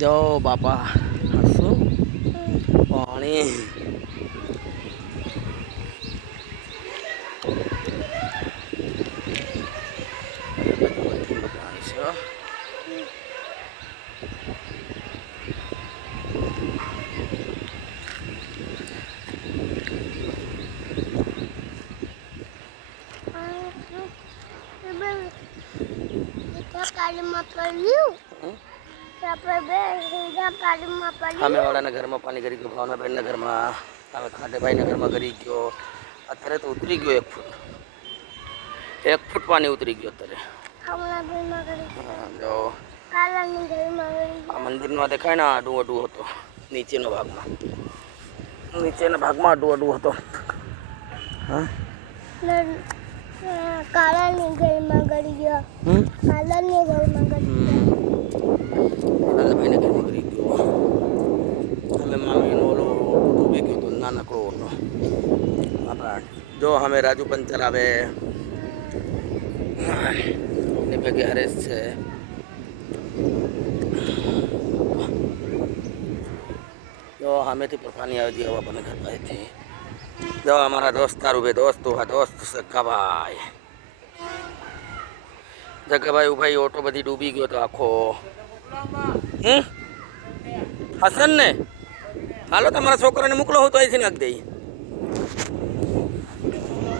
જાઓ બાપા શું પાણી અમે વાળાના ઘરમાં પાણી કરી ગયો, ભાવનાબેનના ઘરમાં, અમે ખાટેભાઈના ઘરમાં કરી ગયો. અત્યારે તો ઉતરી ગયો 1 ફૂટ પાણી ઉતરી ગયો અત્યારે. જો આ મંદિરમાં દેખાય ને આડું અડું હતો નીચેના ભાગમાં આડું અડું હતો. હા કાલાની ઘરમાં ગળી ગયો. કાલાની ઘરમાં ગળી ગયો. ભાઈને ઘરમાં કરી ગયો. અમે મામીનો ઓલો ડૂબી ગયો હતો નાનકડો ઓલો આપણા. જો અમે રાજુ પંચર આવે ને ભેગે હરેશ છે. જો સામેથી પર પાણી આવી ગયો આપણને ઘર પાસેથી. જો અમારા દોસ્તાર ઉભે દોસ્તો હા દોસ્ત જગ્ગાભાઈ ભાઈ ઓટો બધી ડૂબી ગયો તો આખો. હસન ને હાલો તમારા છોકરાને મોકલો હું તો અહીંથી નાખી દઈ.